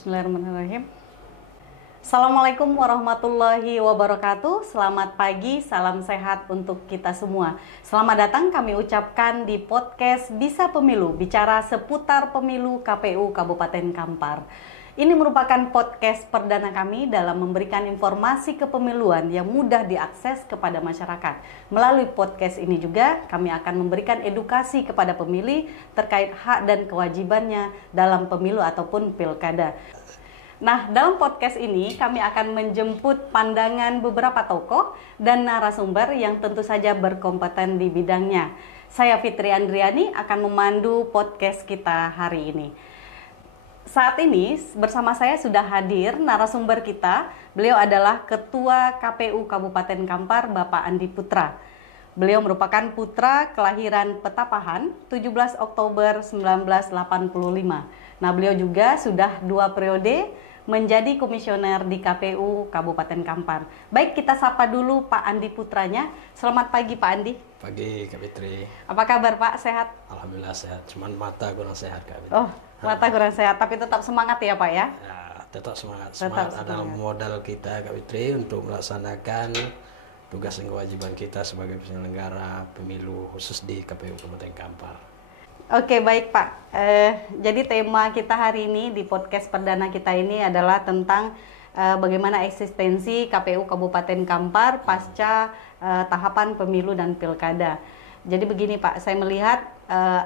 Bismillahirrahmanirrahim. Assalamualaikum warahmatullahi wabarakatuh. Selamat pagi, salam sehat untuk kita semua. Selamat datang kami ucapkan di podcast Bisa Pemilu, bicara seputar pemilu KPU Kabupaten Kampar. Ini merupakan podcast perdana kami dalam memberikan informasi kepemiluan yang mudah diakses kepada masyarakat. Melalui podcast ini juga kami akan memberikan edukasi kepada pemilih terkait hak dan kewajibannya dalam pemilu ataupun pilkada. Nah, dalam podcast ini kami akan menjemput pandangan beberapa tokoh dan narasumber yang tentu saja berkompeten di bidangnya. Saya Fitri Andriani akan memandu podcast kita hari ini. Saat ini bersama saya sudah hadir narasumber kita. Beliau adalah Ketua KPU Kabupaten Kampar, Bapak Andi Putra. Beliau merupakan putra kelahiran Petapahan 17 Oktober 1985. Nah, beliau juga sudah 2 periode menjadi komisioner di KPU Kabupaten Kampar. Baik, kita sapa dulu Pak Andi Putranya. Selamat pagi Pak Andi. Pagi Kak Fitri. Apa kabar Pak? Sehat? Alhamdulillah sehat, cuman mata kurang sehat Kak Fitri. Oh, mata kurang sehat, tapi tetap semangat ya Pak ya? Ya, tetap semangat. Semangat adalah modal kita Kak Fitri untuk melaksanakan tugas dan kewajiban kita sebagai penyelenggara pemilu khusus di KPU Kabupaten Kampar. Oke, baik Pak. Jadi tema kita hari ini di podcast perdana kita ini adalah tentang bagaimana eksistensi KPU Kabupaten Kampar pasca tahapan pemilu dan pilkada. Jadi begini Pak, saya melihat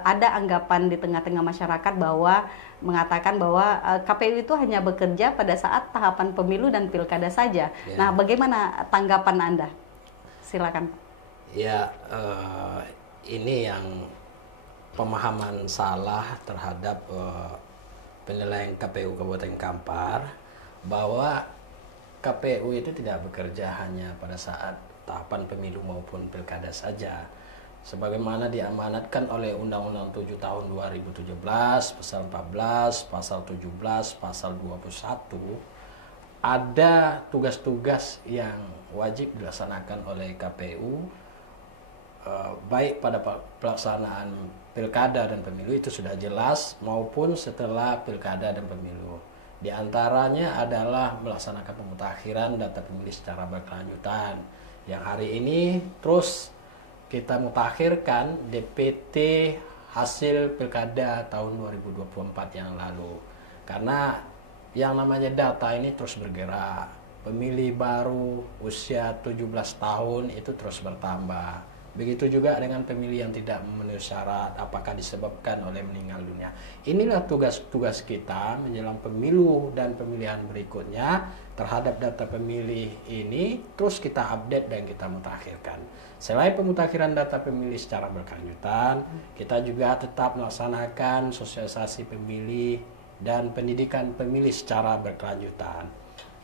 ada anggapan di tengah-tengah masyarakat bahwa mengatakan bahwa KPU itu hanya bekerja pada saat tahapan pemilu dan pilkada saja. Ya. Nah, bagaimana tanggapan Anda? Silakan Pak. Ya, ini yang pemahaman salah terhadap penilaian KPU Kabupaten Kampar bahwa KPU itu tidak bekerja hanya pada saat tahapan pemilu maupun pilkada saja. Sebagaimana diamanatkan oleh Undang-Undang 7 tahun 2017, pasal 14, pasal 17, pasal 21, ada tugas-tugas yang wajib dilaksanakan oleh KPU baik pada pelaksanaan pilkada dan pemilu itu sudah jelas maupun setelah pilkada dan pemilu. Di antaranya adalah melaksanakan pemutakhiran data pemilih secara berkelanjutan. Yang hari ini terus kita mutakhirkan DPT hasil pilkada tahun 2024 yang lalu. Karena yang namanya data ini terus bergerak. Pemilih baru usia 17 tahun itu terus bertambah. Begitu juga dengan pemilih yang tidak memenuhi syarat, apakah disebabkan oleh meninggal dunia. Inilah tugas-tugas kita menjelang pemilu dan pemilihan berikutnya terhadap data pemilih ini, terus kita update dan kita mutakhirkan. Selain pemutakhiran data pemilih secara berkelanjutan, kita juga tetap melaksanakan sosialisasi pemilih dan pendidikan pemilih secara berkelanjutan.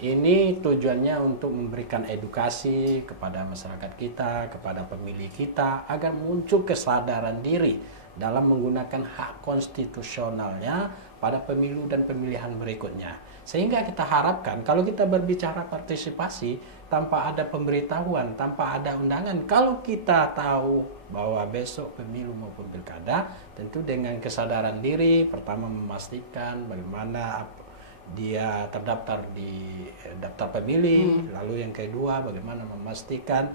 Ini tujuannya untuk memberikan edukasi kepada masyarakat kita, kepada pemilih kita, agar muncul kesadaran diri dalam menggunakan hak konstitusionalnya pada pemilu dan pemilihan berikutnya. Sehingga kita harapkan kalau kita berbicara partisipasi tanpa ada pemberitahuan, tanpa ada undangan, kalau kita tahu bahwa besok pemilu maupun pilkada, tentu dengan kesadaran diri, pertama memastikan bagaimana dia terdaftar di daftar pemilih, lalu yang kedua bagaimana memastikan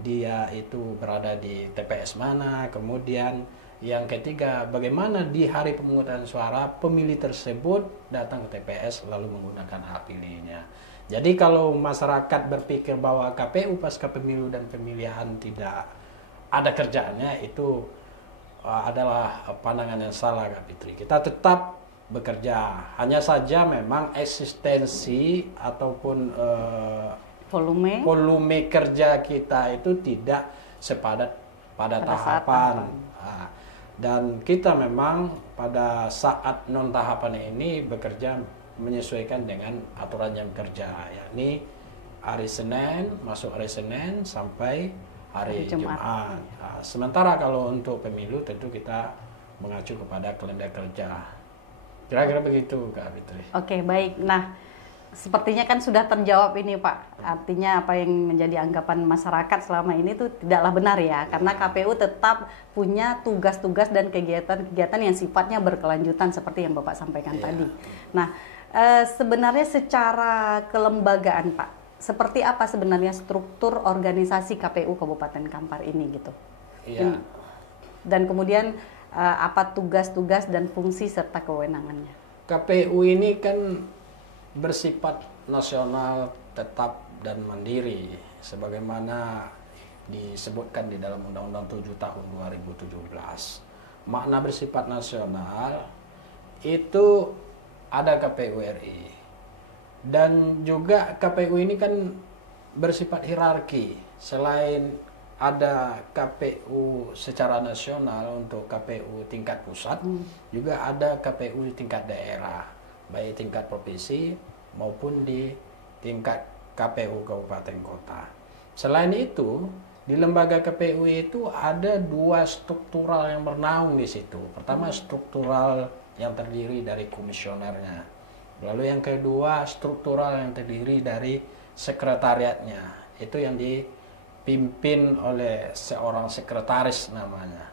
dia itu berada di TPS mana, kemudian yang ketiga bagaimana di hari pemungutan suara pemilih tersebut datang ke TPS lalu menggunakan hak pilihnya. Jadi kalau masyarakat berpikir bahwa KPU pasca pemilu dan pemilihan tidak ada kerjaannya, itu adalah pandangan yang salah Kak Fitri. Kita tetap bekerja, hanya saja memang eksistensi ataupun volume kerja kita itu tidak sepadat pada tahapan. Dan kita memang pada saat non tahapan ini bekerja menyesuaikan dengan aturan jam kerja, yakni hari Senin masuk hari Senin sampai hari Jumat. Sementara kalau untuk pemilu tentu kita mengacu kepada kalender kerja. Kira-kira begitu Kak Fitri. Oke, baik. Nah, sepertinya kan sudah terjawab ini Pak. Artinya apa yang menjadi anggapan masyarakat selama ini itu tidaklah benar ya. Karena KPU tetap punya tugas-tugas dan kegiatan-kegiatan yang sifatnya berkelanjutan seperti yang Bapak sampaikan tadi. Nah, sebenarnya secara kelembagaan Pak, seperti apa sebenarnya struktur organisasi KPU Kabupaten Kampar ini gitu? Iya. Dan kemudian apa tugas-tugas dan fungsi serta kewenangannya? KPU ini kan bersifat nasional, tetap dan mandiri sebagaimana disebutkan di dalam Undang-Undang 7 tahun 2017. Makna bersifat nasional itu ada KPU RI. Dan juga KPU ini kan bersifat hierarki. Selain ada KPU secara nasional untuk KPU tingkat pusat, juga ada KPU tingkat daerah, baik tingkat provinsi maupun di tingkat KPU kabupaten kota. Selain itu, di lembaga KPU itu ada dua struktural yang bernaung di situ. Pertama, struktural yang terdiri dari komisionernya. Lalu yang kedua, struktural yang terdiri dari sekretariatnya. Itu yang dipimpin oleh seorang sekretaris namanya.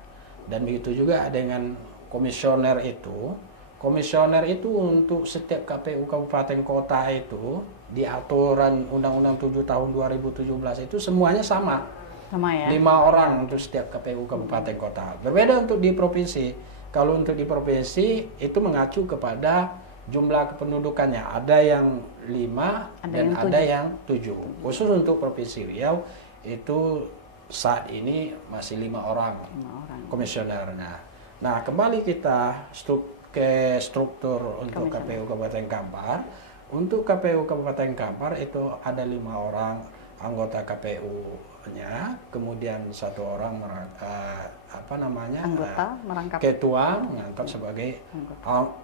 Dan begitu juga dengan komisioner itu. Komisioner itu untuk setiap KPU kabupaten kota itu di aturan Undang-Undang 7 tahun 2017 itu semuanya sama. Sama ya? 5 orang untuk setiap KPU kabupaten kota. Berbeda untuk di provinsi. Kalau untuk di provinsi itu mengacu kepada jumlah kependudukannya. Ada yang 5 dan ada yang 7. Khusus untuk Provinsi Riau itu saat ini masih 5 orang komisionernya. Nah, kembali kita ke struktur untuk KPU Kabupaten Kampar. Untuk KPU Kabupaten Kampar itu ada 5 orang anggota KPU-nya, kemudian 1 orang merangkap ketua mengangkat sebagai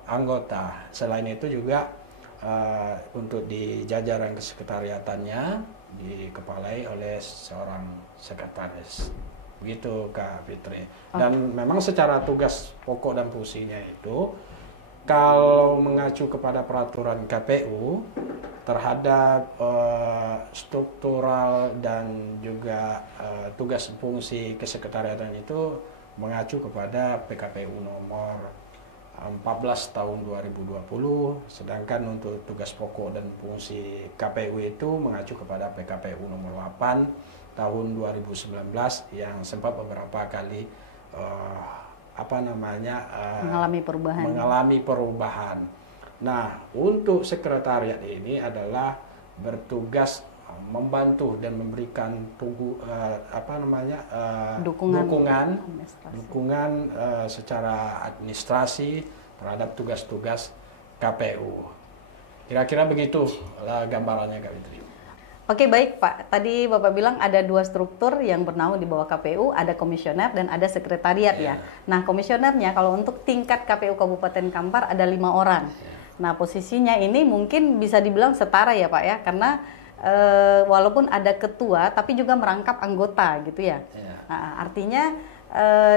anggota. Selain itu juga untuk di jajaran kesekretariatannya dikepalai oleh seorang sekretaris. Begitu Kak Fitri. Dan memang secara tugas pokok dan fungsinya itu kalau mengacu kepada peraturan KPU terhadap struktural dan juga tugas fungsi kesekretariatan itu mengacu kepada PKPU nomor 14 tahun 2020, sedangkan untuk tugas pokok dan fungsi KPU itu mengacu kepada PKPU nomor 8 tahun 2019 yang sempat beberapa kali mengalami perubahan. Nah, untuk sekretariat ini adalah bertugas membantu dan memberikan dukungan secara administrasi terhadap tugas-tugas KPU. Kira-kira begitu gambarannya Kak Fitri. Oke, baik Pak. Tadi Bapak bilang ada 2 struktur yang bernaung di bawah KPU, ada komisioner dan ada sekretariat ya. Nah, komisionernya kalau untuk tingkat KPU Kabupaten Kampar ada 5 orang. Nah, posisinya ini mungkin bisa dibilang setara ya Pak ya, karena walaupun ada ketua tapi juga merangkap anggota gitu ya. Nah, artinya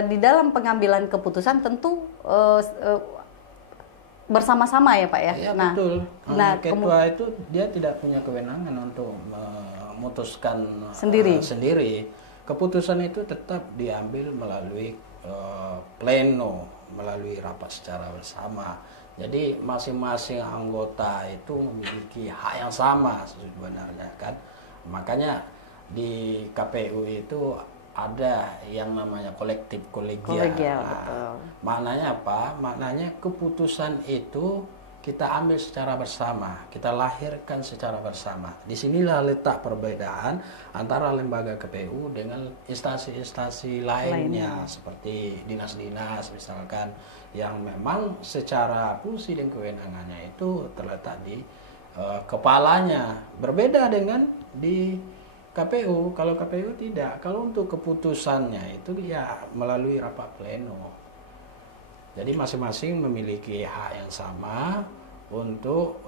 di dalam pengambilan keputusan tentu bersama-sama ya Pak ya. Ya betul. Ketua itu dia tidak punya kewenangan untuk memutuskan sendiri. Keputusan itu tetap diambil melalui pleno, melalui rapat secara bersama. Jadi masing-masing anggota itu memiliki hak yang sama sebenarnya kan. Makanya di KPU itu ada yang namanya kolektif kolegial. Betul. Maknanya apa? Maknanya keputusan itu kita ambil secara bersama, kita lahirkan secara bersama. Disinilah letak perbedaan antara lembaga KPU dengan instansi-instansi lainnya seperti dinas-dinas misalkan yang memang secara fungsi dan kewenangannya itu terletak di kepalanya. Berbeda dengan di KPU, kalau KPU tidak, kalau untuk keputusannya itu ya melalui rapat pleno. Jadi masing-masing memiliki hak yang sama untuk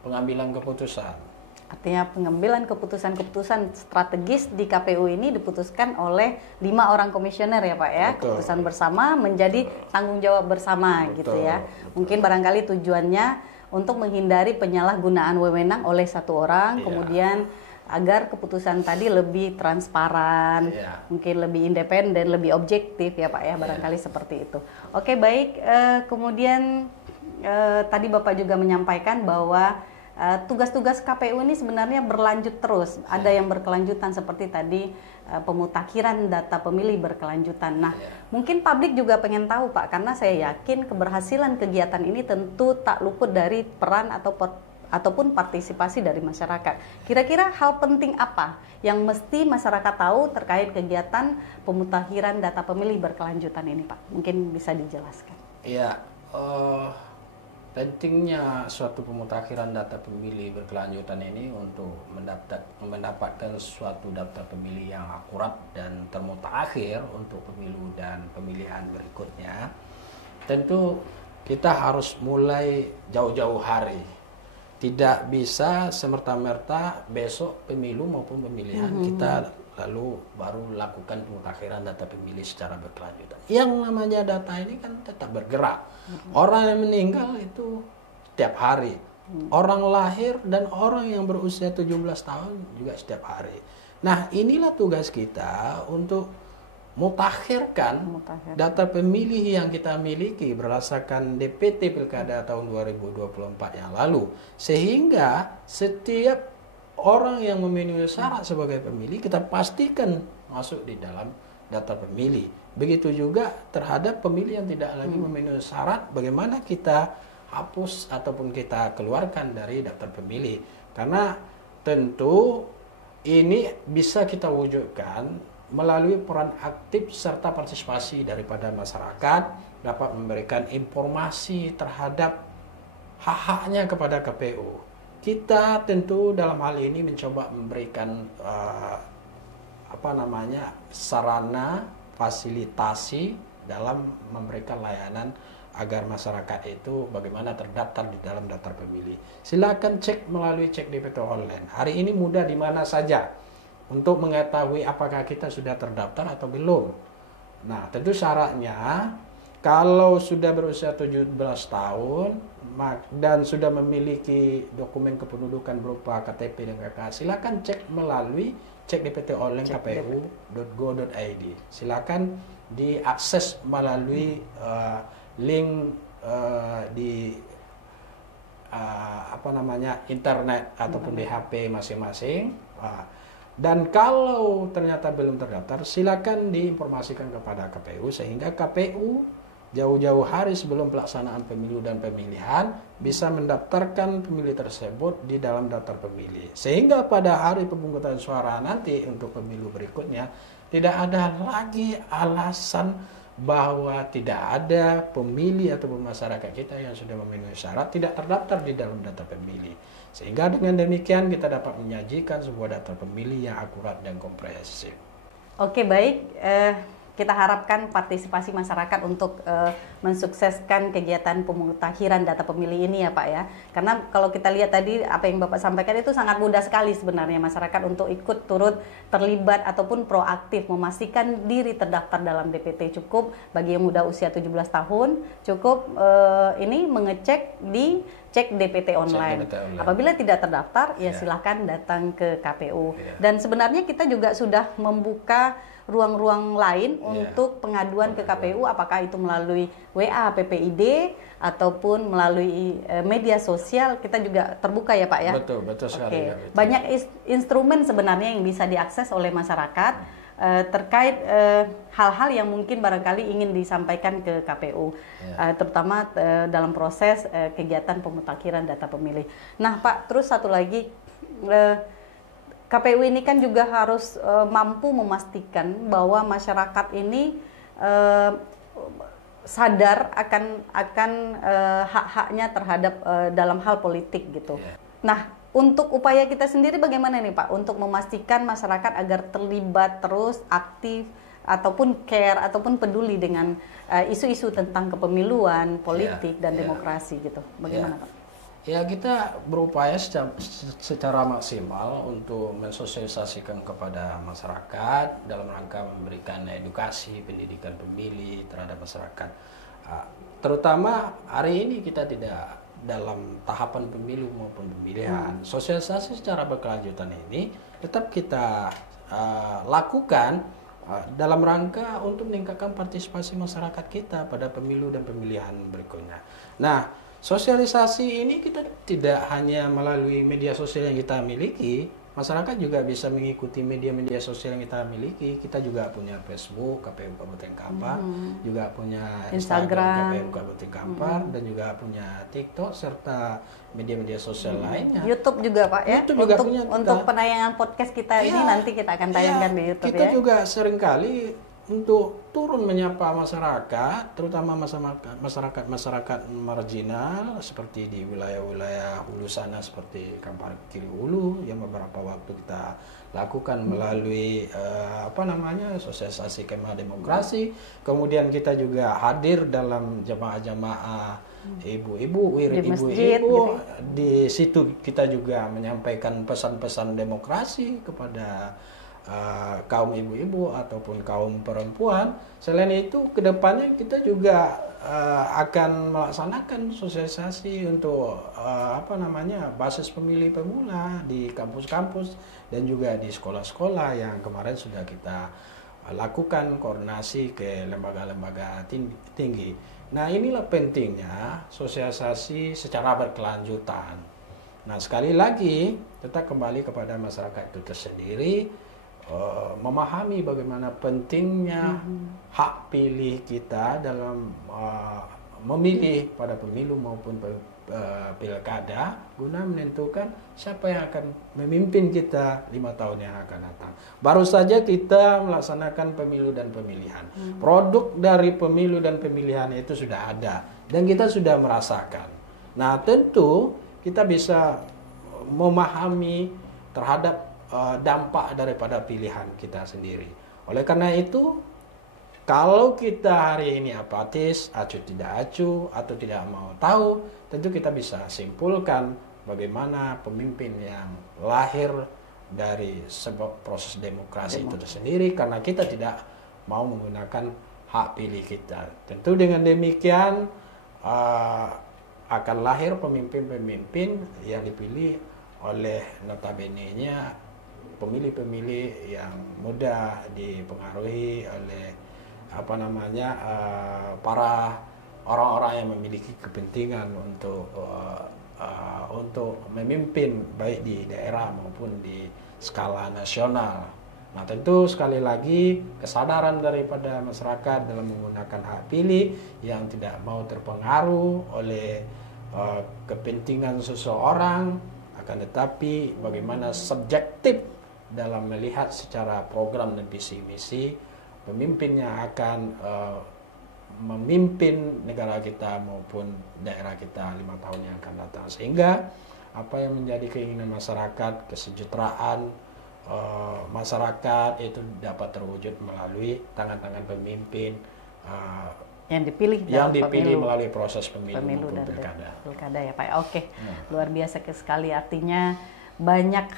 pengambilan keputusan. Artinya pengambilan keputusan-keputusan strategis di KPU ini diputuskan oleh 5 orang komisioner ya Pak ya. Betul. Keputusan bersama menjadi tanggung jawab bersama gitu ya. Mungkin barangkali tujuannya untuk menghindari penyalahgunaan wewenang oleh 1 orang, kemudian agar keputusan tadi lebih transparan, mungkin lebih independen, lebih objektif ya Pak ya, barangkali seperti itu. Oke, baik. Kemudian tadi Bapak juga menyampaikan bahwa tugas-tugas KPU ini sebenarnya berlanjut terus. Ada yang berkelanjutan seperti tadi pemutakhiran data pemilih berkelanjutan. Nah, mungkin publik juga pengen tahu Pak, karena saya yakin keberhasilan kegiatan ini tentu tak luput dari peran ataupun partisipasi dari masyarakat. Kira-kira hal penting apa yang mesti masyarakat tahu terkait kegiatan pemutakhiran data pemilih berkelanjutan ini Pak? Mungkin bisa dijelaskan. Iya, pentingnya suatu pemutakhiran data pemilih berkelanjutan ini untuk mendapatkan suatu daftar pemilih yang akurat dan termutakhir untuk pemilu dan pemilihan berikutnya. Tentu kita harus mulai jauh-jauh hari. Tidak bisa semerta-merta besok pemilu maupun pemilihan kita lalu baru lakukan pemutakhiran data pemilih secara berkelanjutan. Yang namanya data ini kan tetap bergerak. Orang yang meninggal itu setiap hari. Orang lahir dan orang yang berusia 17 tahun juga setiap hari. Nah, inilah tugas kita untuk mutakhirkan data pemilih yang kita miliki berdasarkan DPT Pilkada tahun 2024 yang lalu, sehingga setiap orang yang memenuhi syarat sebagai pemilih kita pastikan masuk di dalam daftar pemilih. Begitu juga terhadap pemilih yang tidak lagi memenuhi syarat, bagaimana kita hapus ataupun kita keluarkan dari daftar pemilih. Karena tentu ini bisa kita wujudkan melalui peran aktif serta partisipasi daripada masyarakat, dapat memberikan informasi terhadap hak-haknya kepada KPU. Kita tentu dalam hal ini mencoba memberikan sarana fasilitasi dalam memberikan layanan agar masyarakat itu bagaimana terdaftar di dalam daftar pemilih. Silakan cek melalui cek DPT online. Hari ini mudah di mana saja untuk mengetahui apakah kita sudah terdaftar atau belum. Nah, tentu syaratnya kalau sudah berusia 17 tahun dan sudah memiliki dokumen kependudukan berupa KTP dan KK, silakan cek melalui cek DPT online kpu.go.id. Silakan diakses melalui link di internet ataupun di HP masing-masing. Dan kalau ternyata belum terdaftar, silakan diinformasikan kepada KPU sehingga KPU jauh-jauh hari sebelum pelaksanaan pemilu dan pemilihan bisa mendaftarkan pemilih tersebut di dalam daftar pemilih. Sehingga pada hari pemungutan suara nanti untuk pemilu berikutnya tidak ada lagi alasan bahwa tidak ada pemilih ataupun masyarakat kita yang sudah memenuhi syarat tidak terdaftar di dalam daftar pemilih. Sehingga dengan demikian kita dapat menyajikan sebuah daftar pemilih yang akurat dan komprehensif. Oke, baik. Kita harapkan partisipasi masyarakat untuk mensukseskan kegiatan pemutakhiran data pemilih ini ya Pak ya. Karena kalau kita lihat tadi apa yang Bapak sampaikan itu sangat mudah sekali sebenarnya masyarakat untuk ikut turut terlibat ataupun proaktif memastikan diri terdaftar dalam DPT. Cukup bagi yang muda usia 17 tahun, cukup ini mengecek di cek DPT online. Apabila tidak terdaftar, ya silahkan datang ke KPU. Dan sebenarnya kita juga sudah membuka ruang-ruang lain untuk pengaduan ke KPU, apakah itu melalui WA, PPID, ataupun melalui media sosial, kita juga terbuka ya Pak ya? Betul sekali. Ya, betul. Banyak instrumen sebenarnya yang bisa diakses oleh masyarakat terkait hal-hal yang mungkin barangkali ingin disampaikan ke KPU, terutama dalam proses kegiatan pemutakhiran data pemilih. Nah Pak, terus satu lagi, KPU ini kan juga harus mampu memastikan bahwa masyarakat ini sadar akan hak-haknya terhadap dalam hal politik gitu. Nah, untuk upaya kita sendiri bagaimana nih Pak untuk memastikan masyarakat agar terlibat terus aktif ataupun care ataupun peduli dengan isu-isu tentang kepemiluan, politik dan demokrasi gitu. Bagaimana Pak? Ya, kita berupaya secara maksimal untuk mensosialisasikan kepada masyarakat dalam rangka memberikan edukasi pendidikan pemilih terhadap masyarakat. Terutama hari ini kita tidak dalam tahapan pemilu maupun pemilihan. Sosialisasi secara berkelanjutan ini tetap kita lakukan dalam rangka untuk meningkatkan partisipasi masyarakat kita pada pemilu dan pemilihan berikutnya. Nah, sosialisasi ini kita tidak hanya melalui media sosial yang kita miliki, masyarakat juga bisa mengikuti media-media sosial yang kita miliki. Kita juga punya Facebook KPU Kabupaten Kampar, juga punya Instagram KPU Kabupaten Kampar, dan juga punya TikTok serta media-media sosial lainnya. YouTube juga Pak ya. YouTube juga punya kita. Untuk penayangan podcast kita ini nanti kita akan tayangkan di YouTube kita ya. Kita juga seringkali untuk turun menyapa masyarakat, terutama masyarakat marginal seperti di wilayah-wilayah hulu sana seperti Kampar Kiri Hulu yang beberapa waktu kita lakukan melalui sosialisasi kemah demokrasi. Kemudian kita juga hadir dalam jamaah-jamaah ibu-ibu, wirid ibu-ibu gitu. Di situ kita juga menyampaikan pesan-pesan demokrasi kepada kaum ibu-ibu ataupun kaum perempuan. Selain itu, kedepannya kita juga akan melaksanakan sosialisasi untuk basis pemilih pemula di kampus-kampus dan juga di sekolah-sekolah yang kemarin sudah kita lakukan koordinasi ke lembaga-lembaga tinggi. Nah, inilah pentingnya sosialisasi secara berkelanjutan. Nah, sekali lagi kita kembali kepada masyarakat itu tersendiri, memahami bagaimana pentingnya hak pilih kita dalam memilih pada pemilu maupun pilkada guna menentukan siapa yang akan memimpin kita 5 tahun yang akan datang. Baru saja kita melaksanakan pemilu dan pemilihan. Produk dari pemilu dan pemilihan itu sudah ada dan kita sudah merasakan. Nah, tentu kita bisa memahami terhadap dampak daripada pilihan kita sendiri. Oleh karena itu, kalau kita hari ini apatis, acuh tidak acuh, atau tidak mau tahu, tentu kita bisa simpulkan bagaimana pemimpin yang lahir dari sebuah proses demokrasi itu sendiri, karena kita tidak mau menggunakan hak pilih kita. Tentu dengan demikian akan lahir pemimpin-pemimpin yang dipilih oleh notabene-nya pemilih-pemilih yang mudah dipengaruhi oleh para orang-orang yang memiliki kepentingan untuk memimpin baik di daerah maupun di skala nasional. Nah, tentu sekali lagi kesadaran daripada masyarakat dalam menggunakan hak pilih yang tidak mau terpengaruh oleh kepentingan seseorang, akan tetapi bagaimana subjektif dalam melihat secara program dan visi misi pemimpin yang akan memimpin negara kita maupun daerah kita 5 tahun yang akan datang, sehingga apa yang menjadi keinginan masyarakat, kesejahteraan masyarakat itu dapat terwujud melalui tangan-tangan pemimpin yang dipilih melalui proses pemilu dan pilkada ya Pak. Oke. Luar biasa sekali, artinya banyak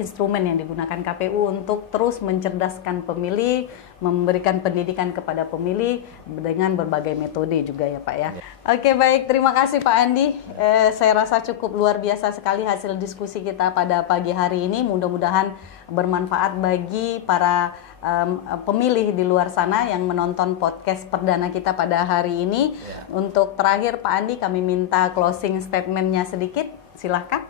instrumen yang digunakan KPU untuk terus mencerdaskan pemilih, memberikan pendidikan kepada pemilih dengan berbagai metode juga ya Pak ya. Oke, baik, terima kasih Pak Andi. Saya rasa cukup luar biasa sekali hasil diskusi kita pada pagi hari ini. Mudah-mudahan bermanfaat bagi para pemilih di luar sana yang menonton podcast perdana kita pada hari ini. Untuk terakhir Pak Andi, kami minta closing statement-nya sedikit, silahkan.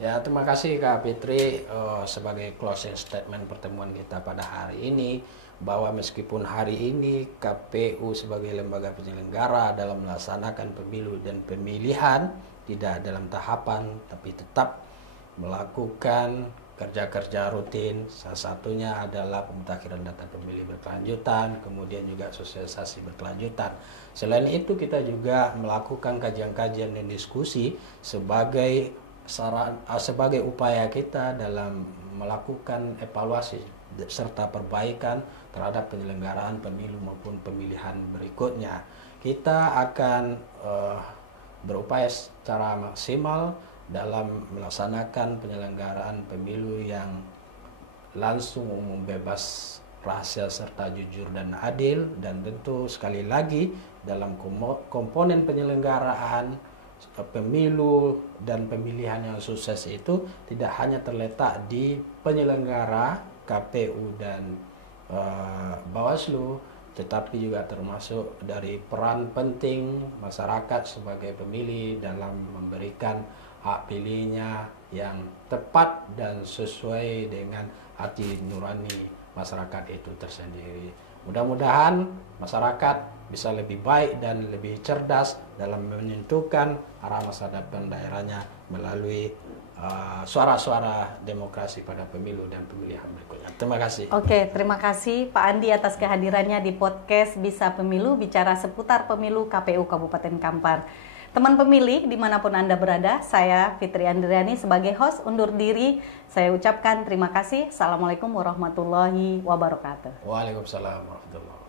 Ya, terima kasih Kak Fitri. Sebagai closing statement pertemuan kita pada hari ini, bahwa meskipun hari ini KPU sebagai lembaga penyelenggara dalam melaksanakan pemilu dan pemilihan tidak dalam tahapan, tapi tetap melakukan kerja-kerja rutin. Salah satunya adalah pemutakhiran data pemilih berkelanjutan, kemudian juga sosialisasi berkelanjutan. Selain itu, kita juga melakukan kajian-kajian dan diskusi sebagai upaya kita dalam melakukan evaluasi serta perbaikan terhadap penyelenggaraan pemilu maupun pemilihan berikutnya. Kita akan berupaya secara maksimal dalam melaksanakan penyelenggaraan pemilu yang langsung, umum, bebas, rahasia serta jujur dan adil. Dan tentu sekali lagi dalam komponen penyelenggaraan pemilu dan pemilihan yang sukses itu tidak hanya terletak di penyelenggara KPU dan Bawaslu, tetapi juga termasuk dari peran penting masyarakat sebagai pemilih dalam memberikan hak pilihnya yang tepat dan sesuai dengan hati nurani masyarakat itu tersendiri. Mudah-mudahan masyarakat bisa lebih baik dan lebih cerdas dalam menentukan arah masa depan daerahnya melalui suara-suara demokrasi pada pemilu dan pemilihan berikutnya. Terima kasih. Oke, terima kasih Pak Andi atas kehadirannya di podcast Bisa Pemilu, bicara seputar pemilu KPU Kabupaten Kampar. Teman pemilih dimanapun Anda berada, saya Fitri Andriani sebagai host undur diri. Saya ucapkan terima kasih. Assalamualaikum warahmatullahi wabarakatuh. Waalaikumsalam warahmatullahi wabarakatuh.